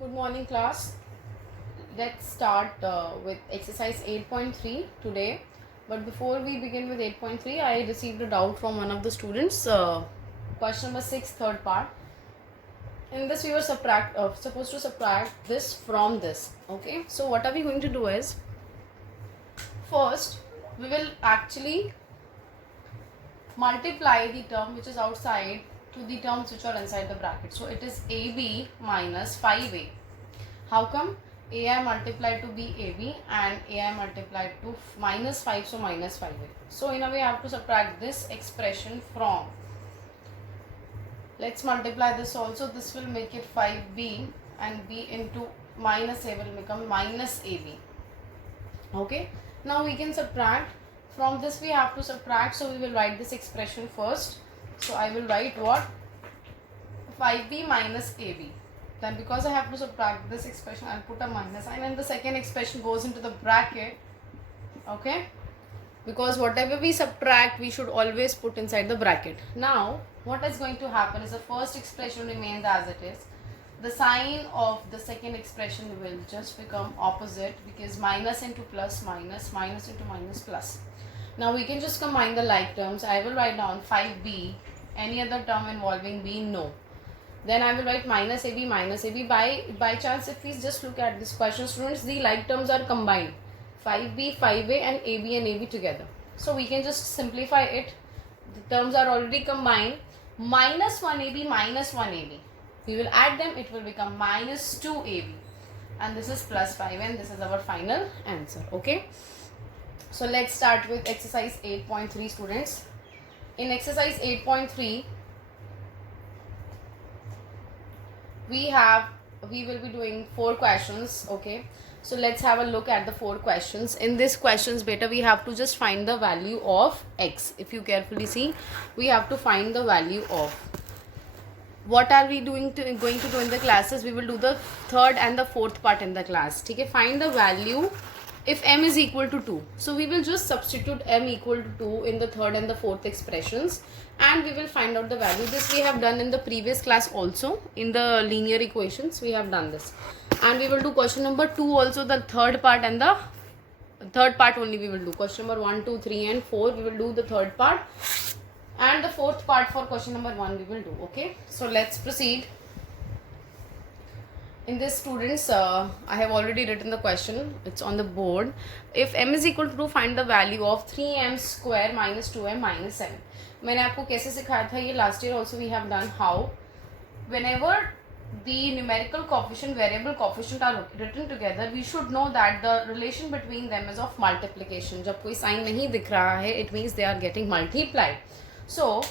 Good morning, class. Let's start with exercise 8.3 today. But before we begin with 8.3, I received a doubt from one of the students. Question number 6, third part. In this, we were supposed to subtract this from this. Okay. So what are we going to do is, first we will actually multiply the term which is outside to the terms which are inside the bracket. So it is AB minus 5A. How come? AI multiplied to be AB and AI multiplied to minus 5, so minus 5A. So in a way I have to subtract this expression from. Let's multiply this also. This will make it 5B and B into minus A will become minus AB. Okay. Now we can subtract. From this we have to subtract, so we will write this expression first. So I will write what? 5B minus AB. Then because I have to subtract this expression, I'll put a minus sign and the second expression goes into the bracket. Okay. Because whatever we subtract, we should always put inside the bracket. Now, what is going to happen is the first expression remains as it is. The sign of the second expression will just become opposite because minus into plus minus, minus into minus plus. Now we can just combine the like terms. I will write down 5B. Any other term involving B? No. Then I will write minus AB minus AB. By chance, if we just look at this question, students, the like terms are combined. 5B, 5A and AB and AB together. So we can just simplify it. The terms are already combined. Minus 1AB minus 1AB. We will add them. It will become minus 2AB. And this is plus 5 and this is our final answer. Okay. So let's start with exercise 8.3, students. In exercise 8.3, we will be doing 4 questions. Okay, so let's have a look at the 4 questions. In these questions, beta, we have to just find the value of x. If you carefully see, we have to find the value of. What are we going to do in the classes? We will do the third and the fourth part in the class. Okay, find the value if m is equal to 2. So we will just substitute m equal to 2 in the third and the fourth expressions and we will find out the value. This we have done in the previous class also. In the linear equations we have done this. And we will do question number 2 also, the third part and the third part only we will do. Question number 1, 2, 3 and 4 we will do the third part. And the fourth part for question number 1 we will do. Okay. So let's proceed. In this, students, I have already written the question. It's on the board. If m is equal to 2, find the value of 3m square minus 2m minus 7. मैंने आपको कैसे सिखाया था ये last year also we have done. How? Whenever the numerical coefficient, variable coefficient are written together, we should know that the relation between them is of multiplication. जब कोई sign नहीं दिख रहा है, it means they are getting multiplied. So,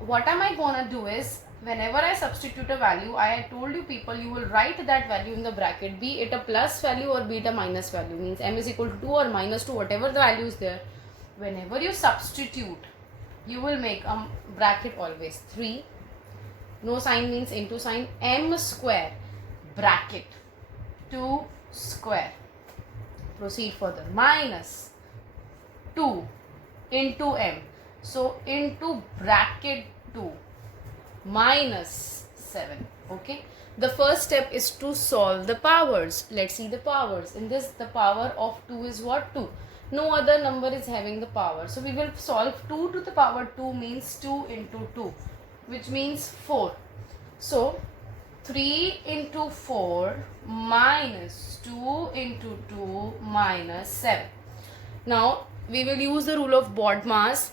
what am I gonna do is, whenever I substitute a value, I told you people, you will write that value in the bracket, be it a plus value or be it a minus value. Means m is equal to 2 or minus 2, whatever the value is there. Whenever you substitute, you will make a bracket always 3. No sign means into sign. M square bracket 2 square. Proceed further. Minus 2 into m. So into bracket 2 minus 7. Okay. The first step is to solve the powers. Let's see the powers. In this, the power of 2 is what? 2. No other number is having the power. So we will solve 2 to the power 2 means 2 into 2, which means 4. So 3 into 4 minus 2 into 2 minus 7. Now we will use the rule of BODMAS.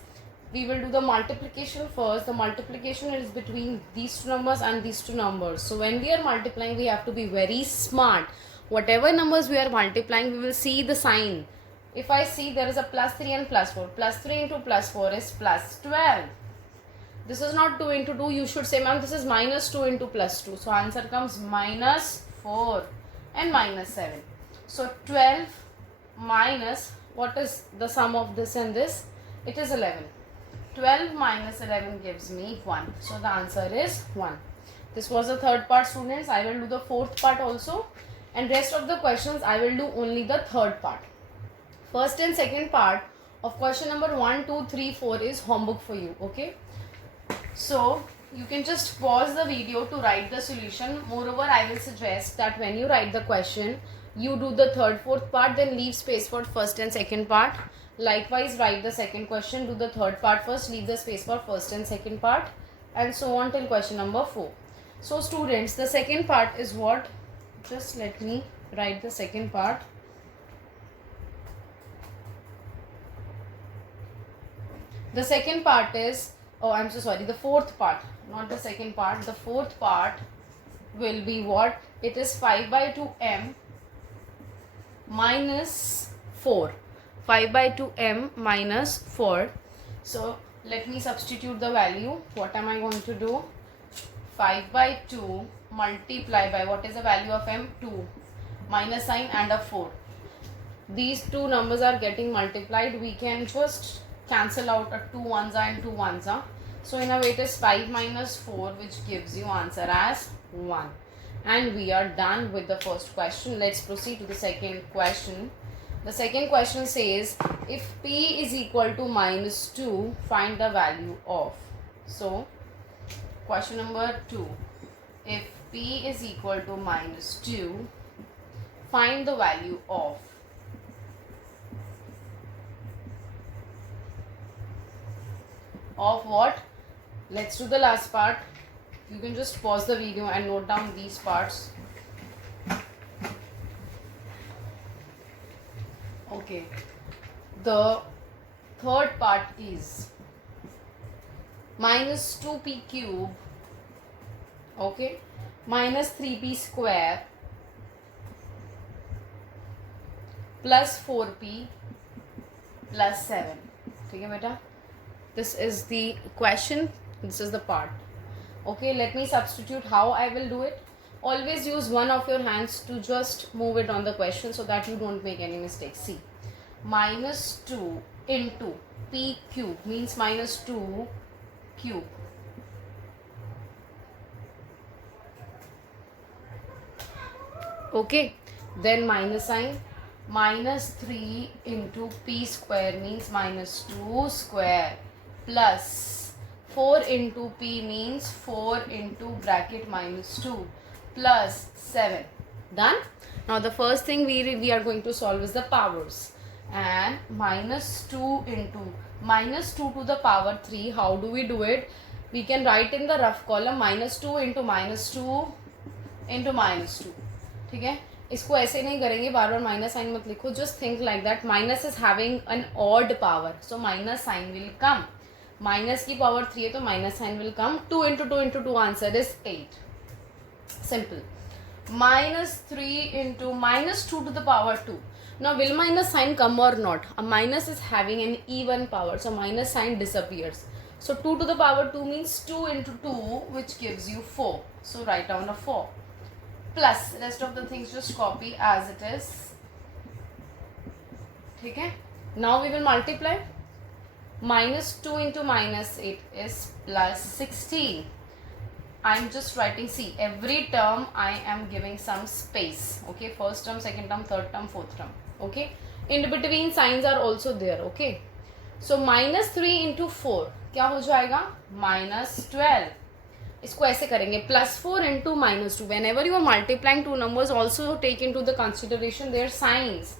We will do the multiplication first. The multiplication is between these two numbers and these two numbers. So when we are multiplying, we have to be very smart. Whatever numbers we are multiplying, we will see the sign. If I see there is a plus 3 and plus 4. Plus 3 into plus 4 is plus 12. This is not 2 into 2. You should say, ma'am, this is minus 2 into plus 2. So answer comes minus 4 and minus 7. So 12 minus, what is the sum of this and this? It is 11. 12 minus 11 gives me 1. So the answer is 1. This was the third part, students. I will do the fourth part also. And rest of the questions, I will do only the third part. First and second part of question number 1, 2, 3, 4 is homework for you. Okay. So you can just pause the video to write the solution. Moreover, I will suggest that when you write the question, you do the third, fourth part, then leave space for first and second part. Likewise, write the second question, do the third part first, leave the space for first and second part, and so on till question number 4. So students, the second part is what? Just let me write the second part. The second part is, oh, I'm so sorry, the fourth part, not the second part. The fourth part will be what? It is 5 by 2m minus 4. 5 by 2m minus 4. So let me substitute the value. What am I going to do? 5 by 2 multiply by, what is the value of m? 2. Minus sign and a 4. These two numbers are getting multiplied. We can just cancel out a 2 ones and 2 ones. So in a way it is 5 minus 4, which gives you answer as 1. And we are done with the first question. Let's proceed to the second question. The second question says, if p is equal to minus 2, find the value of. So question number 2. If p is equal to minus 2, find the value of. Of what? Let's do the last part. You can just pause the video and note down these parts. Okay. The third part is minus 2p cube, okay, minus 3p square plus 4p plus 7. Okay, beta? This is the question. This is the part. Okay, let me substitute how I will do it. Always use one of your hands to just move it on the question so that you don't make any mistakes. See, minus 2 into p cube means minus 2 cube. Okay, then minus sign. Minus 3 into p square means minus 2 square plus 4 into p means 4 into bracket minus 2 plus 7. Done? Now the first thing we are going to solve is the powers. And minus 2 into minus 2 to the power 3. How do we do it? We can write in the rough column minus 2 into minus 2 into minus 2. ठीक है, इसको ऐसे नहीं करेंगे, बार बार minus sign मत लिखो. Just think like that. Minus is having an odd power, so minus sign will come. Minus की power 3 है तो minus sign will come. 2 into 2 into 2 answer is 8. Simple. Minus 3 into minus 2 to the power 2. Now will minus sign come or not? A minus is having an even power, so minus sign disappears. So 2 to the power 2 means 2 into 2, which gives you 4. So write down a 4. Plus rest of the things just copy as it is. Okay? Now we will multiply. Minus 2 into minus 8 is plus 16. I am just writing, see, every term I am giving some space. Okay, first term, second term, third term, fourth term. Okay, in between signs are also there. Okay, so minus 3 into 4 क्या हो जाएगा? minus 12. इसको ऐसे करेंगे, plus 4 into minus 2. Whenever you are multiplying two numbers, also take into the consideration their signs.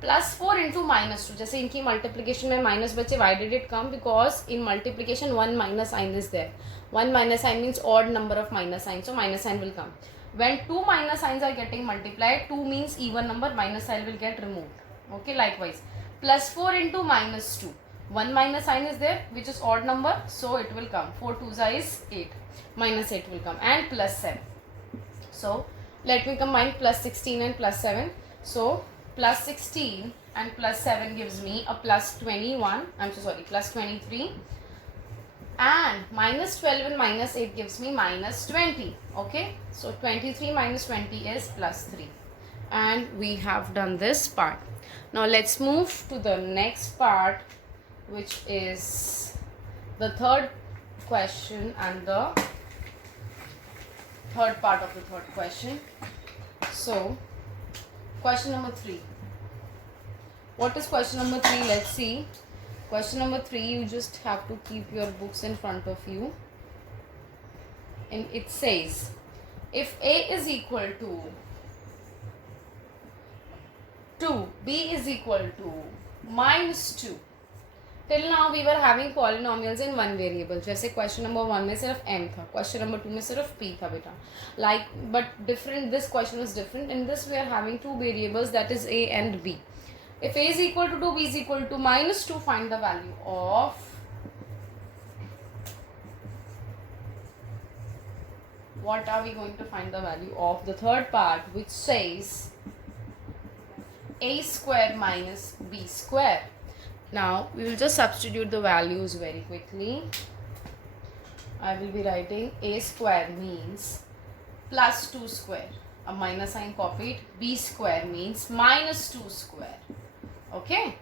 Plus 4 into minus 2. जैसे इनकी multiplication में minus बचे, why did it come? Because in multiplication one minus sign is there. One minus sign means odd number of minus signs, so minus sign will come. When two minus signs are getting multiplied, 2 means even number, minus sign will get removed. Okay, likewise. Plus 4 into minus 2. One minus sign is there, which is odd number, so it will come. 4 2s is 8. Minus 8 will come, and plus 7. So let me combine plus 16 and plus 7. So plus 16 and plus 7 gives me a plus 21. I'm so sorry, plus 23. And minus 12 and minus 8 gives me minus 20. Okay, so 23 minus 20 is plus 3. And we have done this part. Now let's move to the next part, which is the third question and the third part of the third question. So question number 3. What is question number 3? Let's see. Question number 3, you just have to keep your books in front of you. and it says if A is equal to 2, B is equal to minus 2. Till now we were having polynomials in one variable. जैसे question number 1 में सिर्फ m था, question number 2 में सिर्फ p था बेटा. Like but different. This question is different. In this we are having two variables, that is a and b. If a is equal to 2, b is equal to minus 2, find the value of what are we going to find the value of the third part, which says a square minus b square. Now we will just substitute the values very quickly. I will be writing a square means plus 2 square, a minus sign copied. B square means minus 2 square. Okay,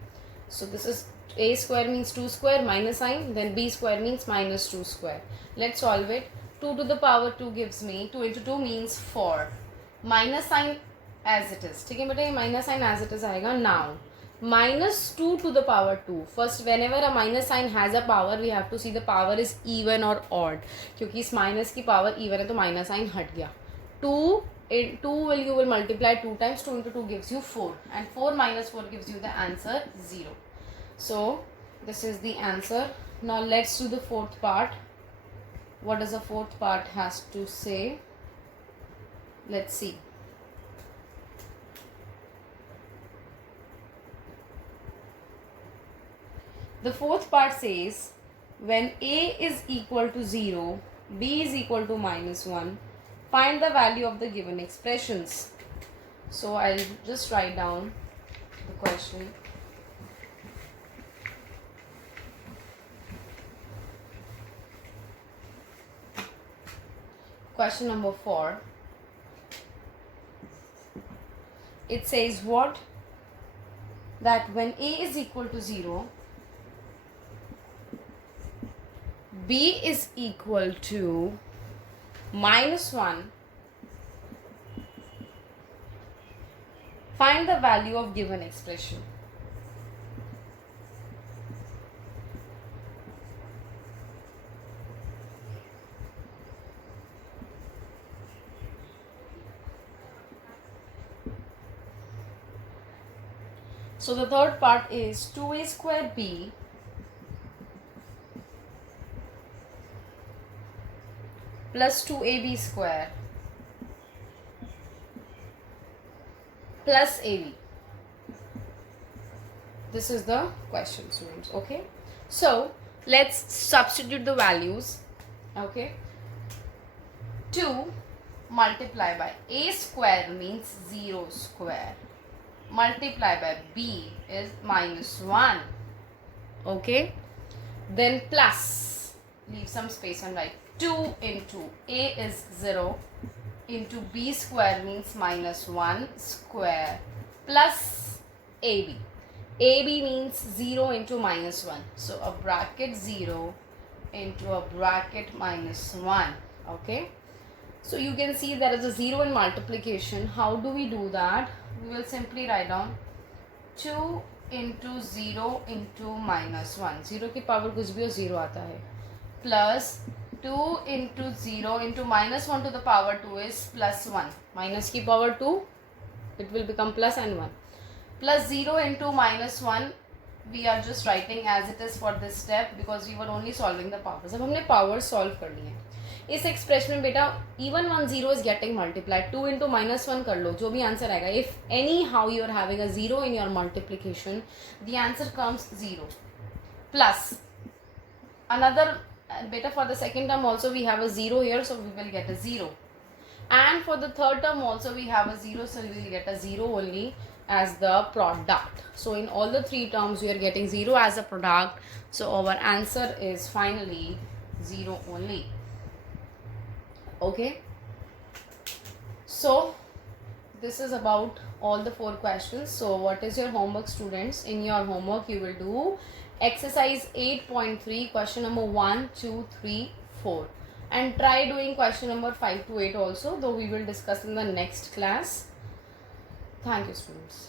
so this is a square means 2 square minus sign, then b square means minus 2 square. Let's solve it. 2 to the power 2 gives me 2 into 2 means 4. Minus sign as it is. ठीक है बेटा, ये minus sign as it is आएगा. Now minus 2 to the power 2. First, whenever a minus sign has a power, we have to see the power is even or odd. क्योंकि इस minus की power even है तो minus sign हट गया. 2 you will multiply 2 times. 2 into 2 gives you 4, and 4 minus 4 gives you the answer 0. So this is the answer. Now let's do the fourth part. What does the fourth part has to say? Let's see. The fourth part says when a is equal to 0, b is equal to minus 1, find the value of the given expressions. So I'll just write down the question. Question number 4. It says what? That when a is equal to 0, b is equal to minus 1, find the value of given expression. So the third part is 2a square b plus 2ab square plus ab. This is the question, students. Okay, so let's substitute the values. Okay, 2 multiply by a square means 0 square, multiply by b is minus 1. Okay, then plus, leave some space and write 2 into a is 0 into b square means minus 1 square plus ab. AB means 0 into minus 1. So a bracket 0 into a bracket minus 1. Okay. So you can see there is a 0 in multiplication. How do we do that? We will simply write down 2 into 0 into minus 1. 0 की power कुछ भी हो 0 आता है. Plus 2 into 0 into minus 1 to the power 2 is plus 1. Minus की power 2, it will become plus and 1. Plus 0 into minus 1, we are just writing as it is for this step because we were only solving the powers. अब हमने powers solve कर ली है. इस expression में बेटा even 1 0 is getting multiplied. 2 into minus 1 कर लो, जो भी answer आएगा. If anyhow you are having a 0 in your multiplication, the answer comes 0. Plus another beta for the second term also we have a 0 here, so we will get a 0. And for the third term also we have a 0, so we will get a 0 only as the product. So in all the three terms we are getting 0 as a product. So our answer is finally 0 only. Okay. So this is about all the 4 questions. So what is your homework, students? In your homework you will do exercise 8.3 question number 1, 2, 3, 4. And try doing question number 5 to 8 also, though we will discuss in the next class. Thank you, students.